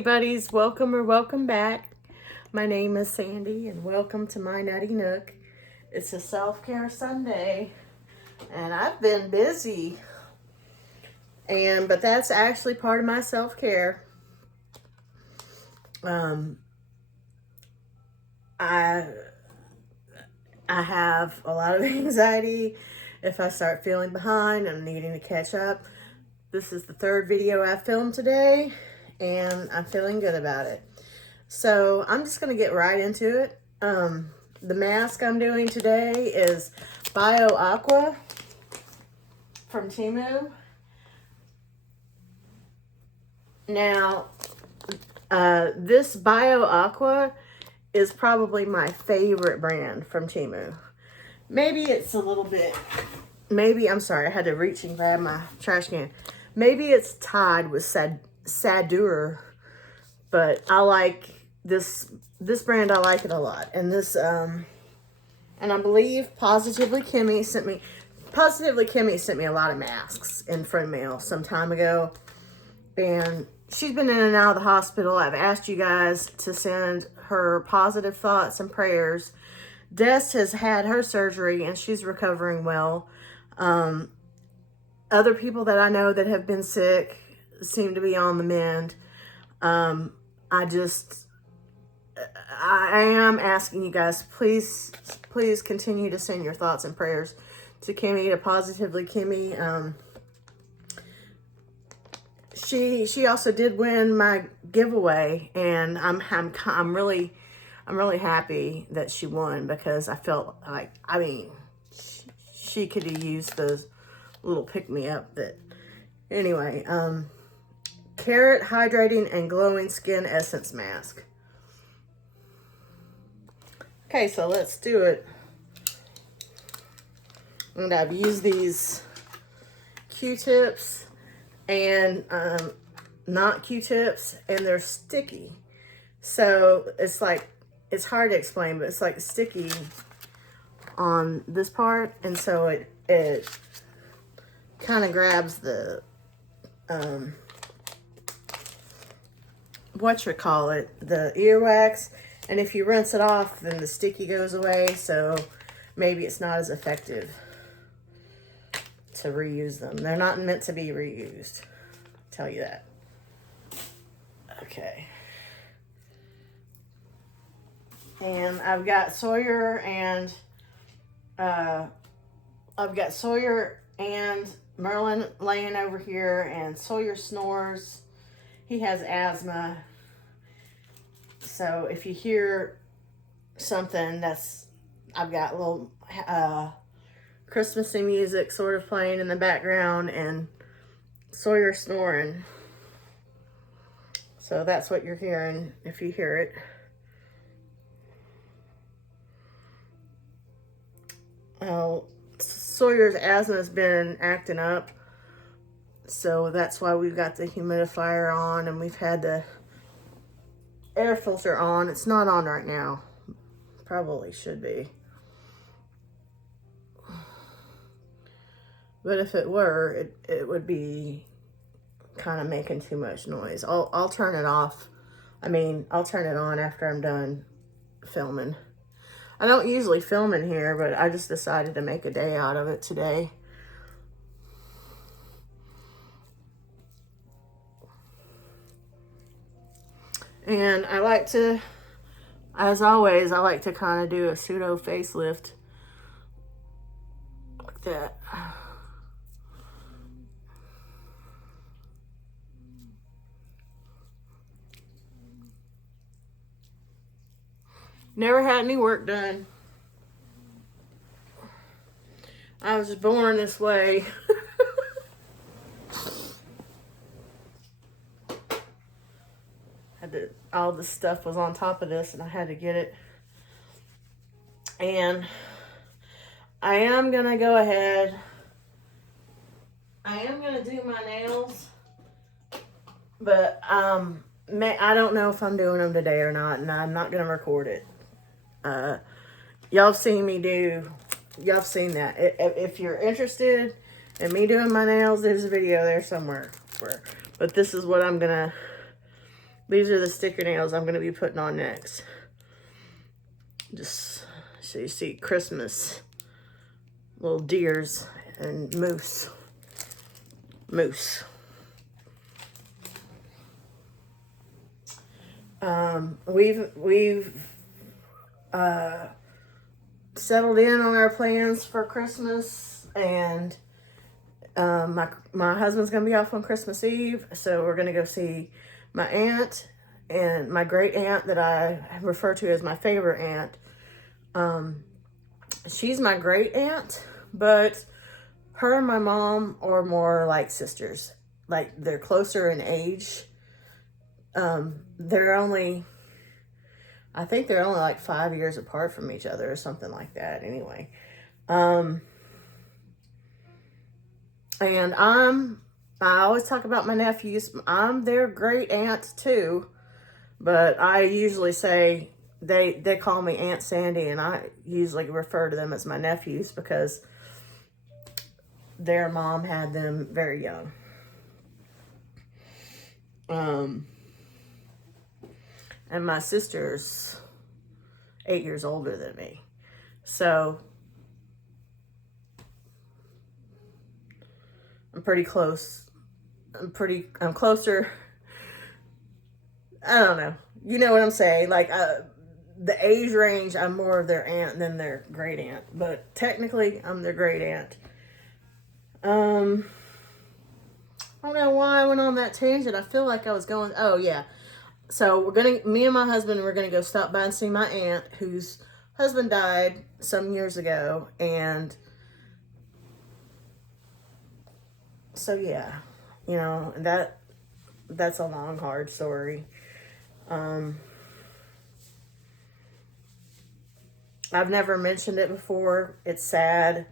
Nutty Buddies, welcome or welcome back. My name is Sandy and welcome to my Nutty Nook. It's a self-care Sunday and I've been busy, but that's actually part of my self-care. I have a lot of anxiety if I start feeling behind and needing to catch up. This is the third video I filmed today and I'm feeling good about it. So I'm just going to get right into it. The mask I'm doing today is Bio Aqua from Temu. Now, this Bio Aqua is probably my favorite brand from Temu. Maybe it's a little bit, I'm sorry, I had to reach and grab my trash can. Maybe it's tied with Sadur, but I like this brand. I like it a lot. And this, and I believe Positively Kimmy sent me a lot of masks in friend mail some time ago. And she's been in and out of the hospital. I've asked you guys to send her positive thoughts and prayers. Des has had her surgery and she's recovering well. Other people that I know that have been sick seem to be on the mend. I am asking you guys, please continue to send your thoughts and prayers to Kimmy, to Positively Kimmy. She also did win my giveaway, and I'm really happy that she won, because I felt like, she could have used those little pick-me-up that, anyway. Carrot Hydrating and Glowing Skin Essence Mask. Okay, so let's do it. And I've used these Q-tips and not Q-tips, and they're sticky. So it's like, it's hard to explain, but it's like sticky on this part, and so it kind of grabs the the earwax, and if you rinse it off, then the sticky goes away, so maybe it's not as effective to reuse them. They're not meant to be reused, I'll tell you that. Okay. And I've got Sawyer and Merlin laying over here, and Sawyer snores. He has asthma. So if you hear something, I've got a little Christmassy music sort of playing in the background, and Sawyer snoring. So that's what you're hearing if you hear it. Oh, Sawyer's asthma has been acting up, so that's why we've got the humidifier on, and we've had the air filter on. It's not on right now. Probably should be. But if it were, it would be kind of making too much noise. I'll turn it off. I'll turn it on after I'm done filming. I don't usually film in here, but I just decided to make a day out of it today. And I like to, as always, I like to kind of do a pseudo facelift like that. Never had any work done. I was born this way. All the stuff was on top of this, and I had to get it. And I am gonna go ahead. I am gonna do my nails, but I don't know if I'm doing them today or not, and I'm not gonna record it. Y'all have seen that. If you're interested in me doing my nails, there's a video there somewhere. But this is what I'm gonna These are the sticker nails I'm going to be putting on next. Just so you see Christmas. Little deers and moose. Moose. We've settled in on our plans for Christmas, and my husband's gonna be off on Christmas Eve, so we're gonna go see my aunt and my great aunt that I refer to as my favorite aunt. She's my great aunt, but her and my mom are more like sisters. Like, they're closer in age. They're only, I think they're only like 5 years apart from each other or something like that anyway. And I always talk about my nephews. I'm their great aunt too, but I usually say, they call me Aunt Sandy, and I usually refer to them as my nephews because their mom had them very young. And my sister's 8 years older than me. So I'm pretty close. I'm closer. I don't know. You know what I'm saying? Like, the age range, I'm more of their aunt than their great aunt. But technically, I'm their great aunt. I don't know why I went on that tangent. I feel like I was going, oh yeah. So me and my husband, we're gonna go stop by and see my aunt, whose husband died some years ago. And so yeah, you know, that's a long, hard story. I've never mentioned it before. It's sad,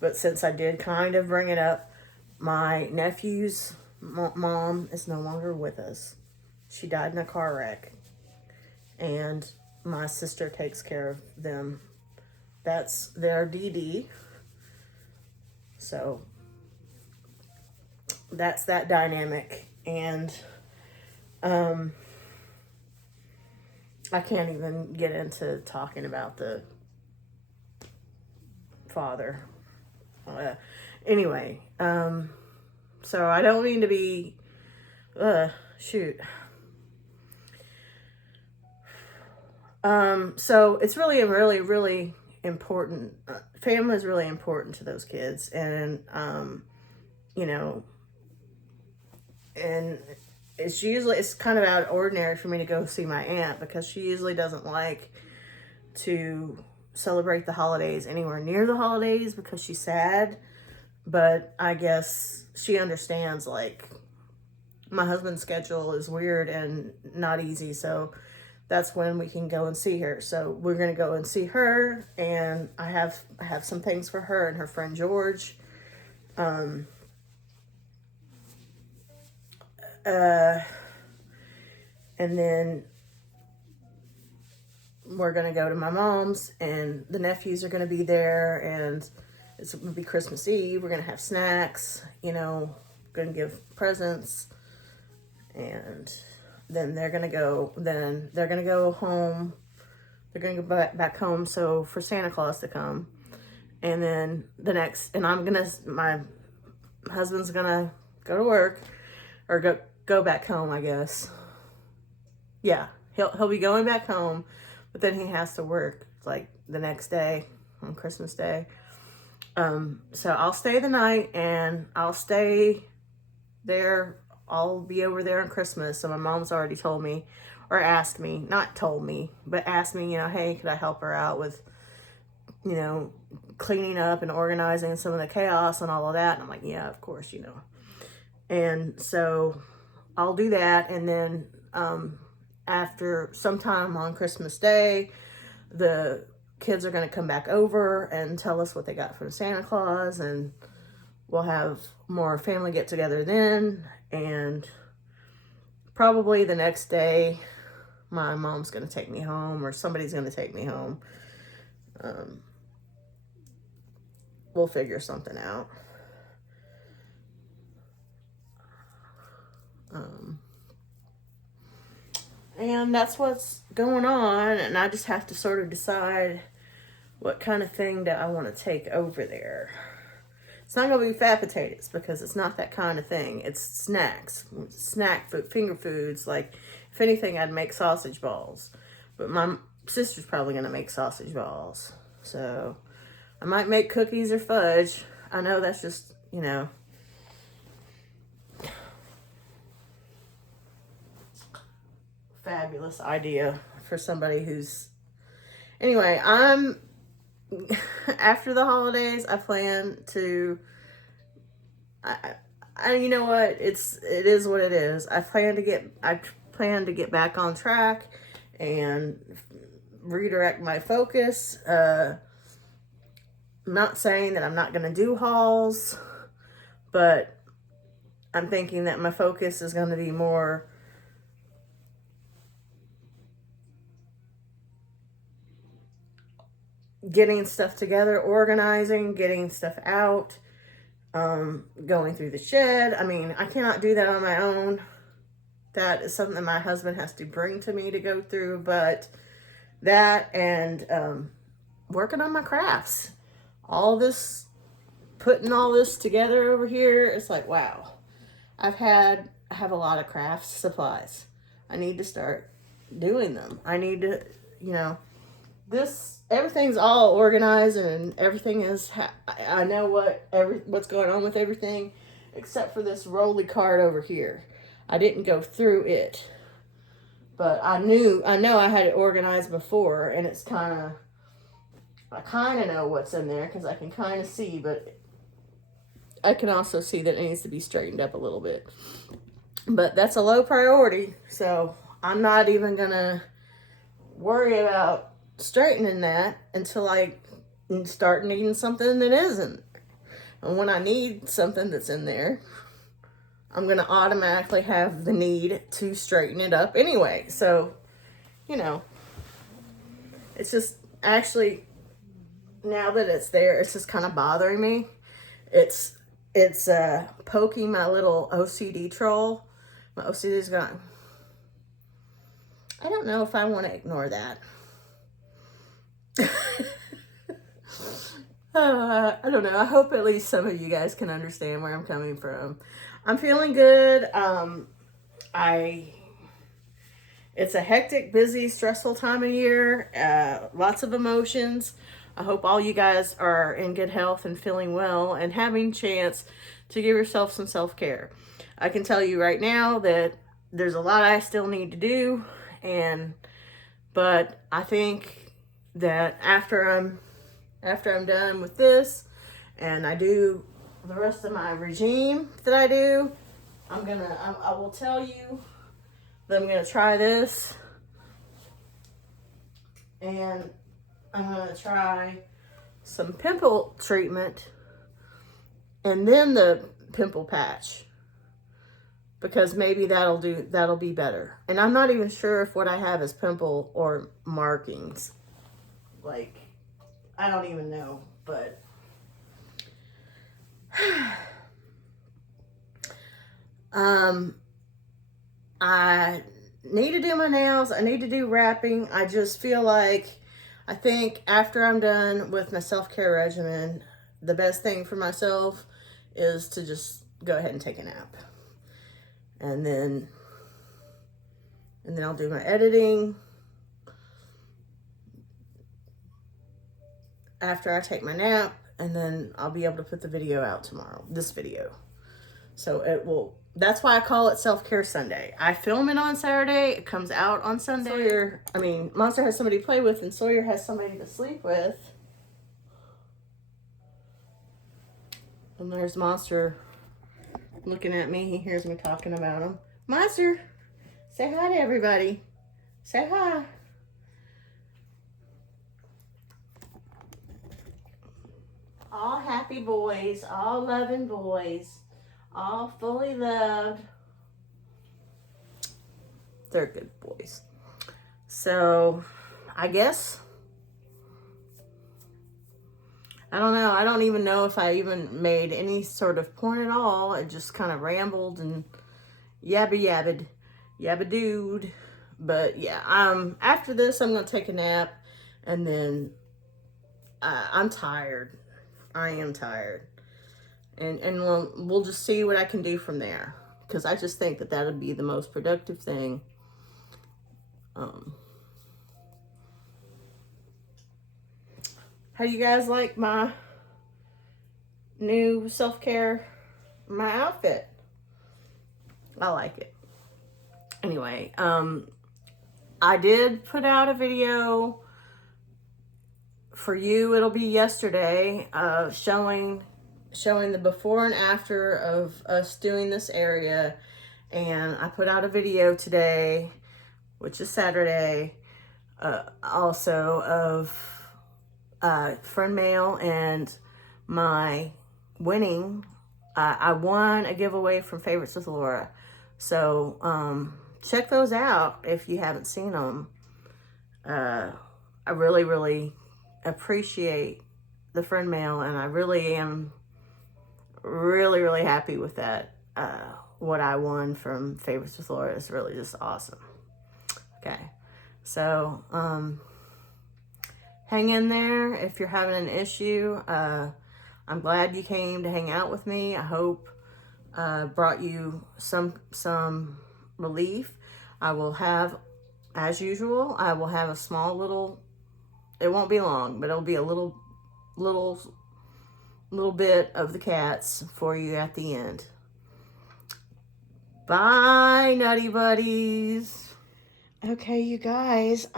but since I did kind of bring it up, my nephew's mom is no longer with us. She died in a car wreck, and my sister takes care of them. That's their DD. So that's that dynamic. And I can't even get into talking about the father. Anyway, so I don't mean to be, shoot. So it's really, really, really important. Family is really important to those kids. And, you know, and it's kind of out of ordinary for me to go see my aunt, because she usually doesn't like to celebrate the holidays anywhere near the holidays because she's sad. But I guess she understands, like, my husband's schedule is weird and not easy, so that's when we can go and see her. So we're gonna go and see her, and I have some things for her and her friend George. And then we're gonna go to my mom's, and the nephews are gonna be there, and it's gonna be Christmas Eve. We're gonna have snacks, you know, gonna give presents, and then they're gonna go home. They're gonna go back home, so for Santa Claus to come. And then my husband's gonna go to work, or go back home, I guess. Yeah, he'll be going back home, but then he has to work like the next day on Christmas Day. So I'll stay the night, and I'll stay there. I'll be over there on Christmas. So my mom's already told me, or asked me, not told me, but asked me, you know, hey, could I help her out with, you know, cleaning up and organizing some of the chaos and all of that. And I'm like, yeah, of course, you know. And so I'll do that. And then after sometime on Christmas Day, the kids are going to come back over and tell us what they got from Santa Claus, and we'll have more family get together then. And probably the next day, my mom's going to take me home, or somebody's going to take me home. We'll figure something out. And that's what's going on, and I just have to sort of decide what kind of thing that I want to take over there. It's not going to be fat potatoes because it's not that kind of thing. It's snacks, snack food, finger foods. Like, if anything, I'd make sausage balls. But my sister's probably going to make sausage balls. So I might make cookies or fudge. I know that's just, you know, fabulous idea for somebody who's... Anyway, after the holidays, I plan to... you know what? It is what it is. I plan to get back on track and redirect my focus. I'm not saying that I'm not going to do hauls, but I'm thinking that my focus is going to be more getting stuff together, organizing, getting stuff out, going through the shed. I mean, I cannot do that on my own. That is something that my husband has to bring to me to go through, but that and working on my crafts. All this, putting all this together over here, it's like, wow. I have a lot of craft supplies. I need to start doing them. I need to, you know, everything's all organized and everything is, I know what's going on with everything except for this rolly cart over here. I didn't go through it, but I know I had it organized before, and it's I kind of know what's in there because I can kind of see, but I can also see that it needs to be straightened up a little bit. But that's a low priority, so I'm not even gonna worry about straightening that until I start needing something that isn't. And when I need something that's in there, I'm going to automatically have the need to straighten it up anyway. So, you know, it's just actually, now that it's there, it's just kind of bothering me. It's poking my little OCD troll. My OCD is going, I don't know if I want to ignore that. I don't know. I hope at least some of you guys can understand where I'm coming from. I'm feeling good. It's a hectic, busy, stressful time of year. Lots of emotions. I hope all you guys are in good health and feeling well and having a chance to give yourself some self-care. I can tell you right now that there's a lot I still need to do, but I think that after I'm done with this and I do the rest of my regime that I do, I will tell you that I'm gonna try this, and I'm gonna try some pimple treatment and then the pimple patch, because maybe that'll be better. And I'm not even sure if what I have is pimple or markings. Like, I don't even know, but I need to do my nails. I need to do wrapping. I just feel like, I think after I'm done with my self-care regimen, the best thing for myself is to just go ahead and take a nap. And then I'll do my editing after I take my nap, and then I'll be able to put the video out tomorrow, this video. So that's why I call it Self-Care Sunday. I film it on Saturday, it comes out on Sunday. Monster has somebody to play with, and Sawyer has somebody to sleep with. And there's Monster looking at me. He hears me talking about him. Monster, say hi to everybody. Say hi. All happy boys, all loving boys, all fully loved. They're good boys. So, I guess, I don't know. I don't even know if I even made any sort of point at all. I just kind of rambled and yabba-yabbed, yabba-dooed. But yeah, after this, I'm going to take a nap, and then I'm tired. I am tired. And we'll just see what I can do from there. Because I just think that that would be the most productive thing. How do you guys like my new self-care, my outfit? I like it. Anyway, I did put out a video for you. It'll be yesterday, showing the before and after of us doing this area. And I put out a video today, which is Saturday, also of friend mail and my winning. I won a giveaway from Favorites with Laura. So check those out if you haven't seen them. I really, really appreciate the friend mail, and I really am really, really happy with that. What I won from Favorites with Laura is really just awesome. Okay, so hang in there if you're having an issue. I'm glad you came to hang out with me. I hope brought you some relief. I will have, as usual, I will have a small little, it won't be long, but it'll be a little bit of the cats for you at the end. Bye, Nutty Buddies. Okay, you guys,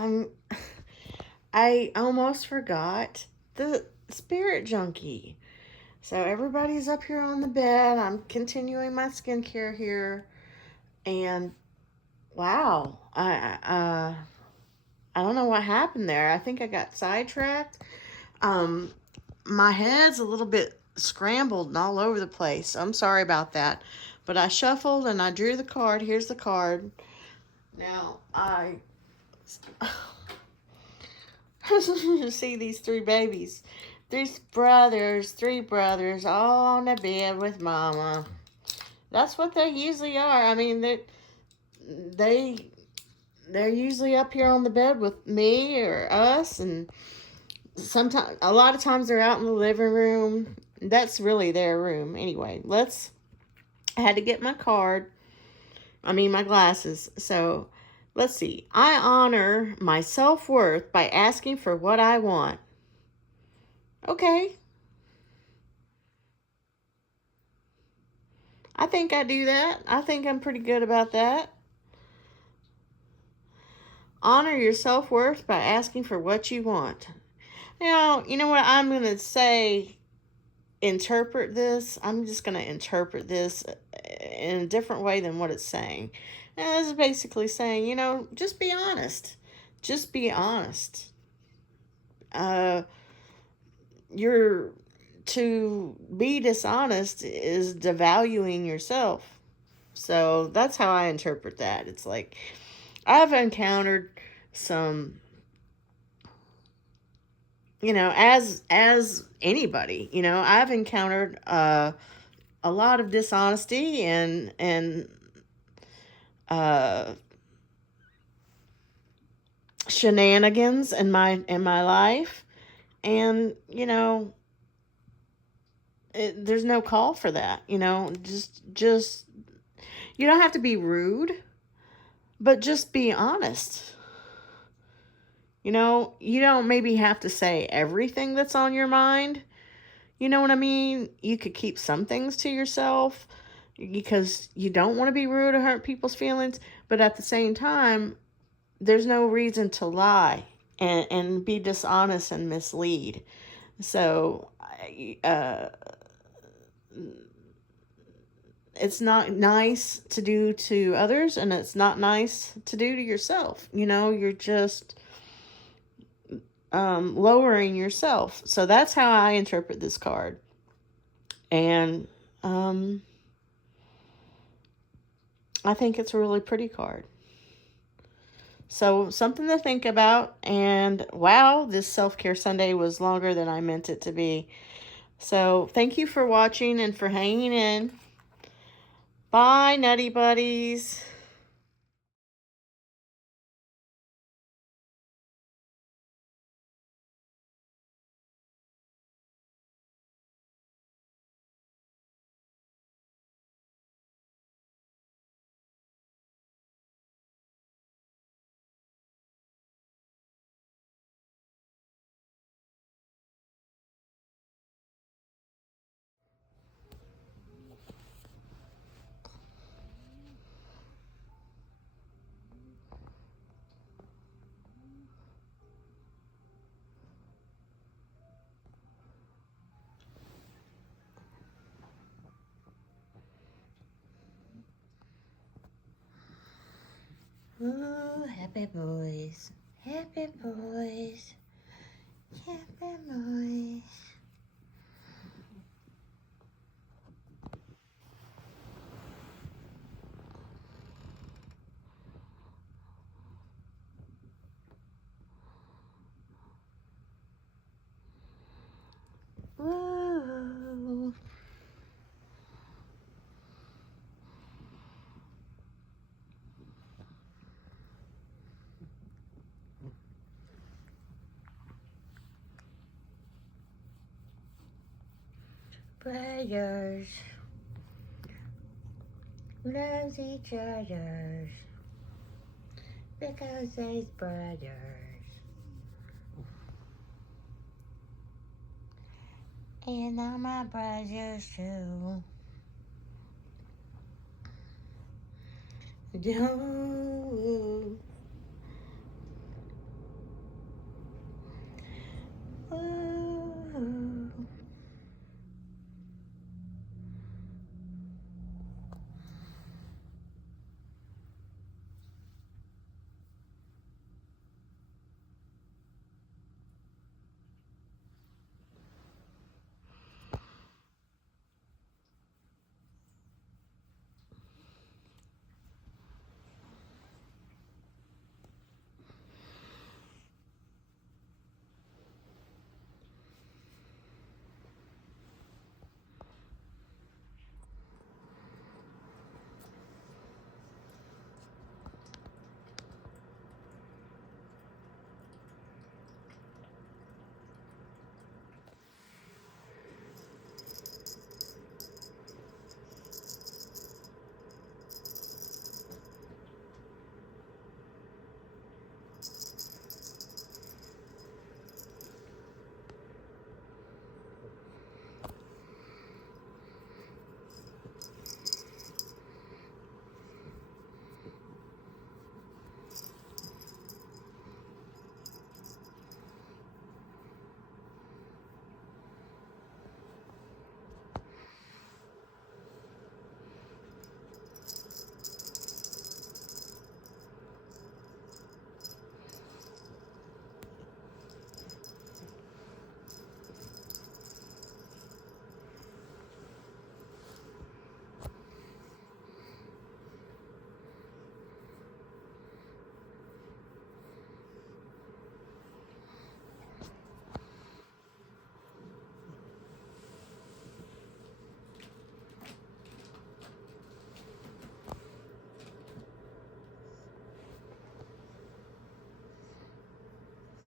I almost forgot the Spirit Junkie. So everybody's up here on the bed. I'm continuing my skincare here, and wow, I don't know what happened there. I think I got sidetracked. My head's a little bit scrambled and all over the place. I'm sorry about that. But I shuffled and I drew the card. Here's the card. Now, see these three babies. Three brothers, all on the bed with Mama. That's what they usually are. I mean, they're usually up here on the bed with me or us, and sometimes, a lot of times they're out in the living room. That's really their room. Anyway, I had to get my glasses. So let's see. I honor my self-worth by asking for what I want. Okay. I think I do that. I think I'm pretty good about that. Honor your self-worth by asking for what you want. Now, you know what I'm going to say? Interpret this. I'm just going to interpret this in a different way than what it's saying. And this is basically saying, just be honest. Just be honest. To be dishonest is devaluing yourself. So that's how I interpret that. It's like, I've encountered some, as anybody, I've encountered a lot of dishonesty and shenanigans in my life, and there's no call for that. Just you don't have to be rude, but just be honest. You don't maybe have to say everything that's on your mind. You know what I mean? You could keep some things to yourself because you don't want to be rude or hurt people's feelings. But at the same time, there's no reason to lie and be dishonest and mislead. So, it's not nice to do to others, and it's not nice to do to yourself. You're just lowering yourself. So that's how I interpret this card. And I think it's a really pretty card. So something to think about. And wow, this self-care Sunday was longer than I meant it to be. So thank you for watching and for hanging in. Bye, Nutty Buddies. Ooh, happy boys. Happy boys. Happy boys. Ooh. Brothers loves each other because they's brothers. And all my brothers too. Don't.